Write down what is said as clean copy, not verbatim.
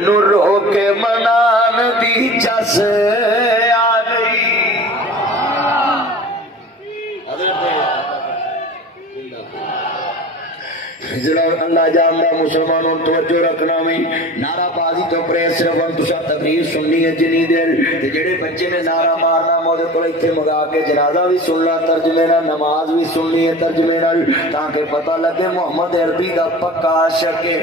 ओनू रोके मनान दी जस आ गई। अल्लाह जानदा मुसलमानों तवज्जो रखना में नाराबाजी तो परहेज सिर्फ तुसा तकरीर सुननी है जिनी देर ते जेड़े बच्चे ने नारा मारना मोदे को इत्थे मंगा के जनाजा भी सुनना तर्जमे नाल नमाज भी सुननी है तर्जमे नाल ताकि पता लगे मोहम्मद अरबी दा पक्का आशिक है।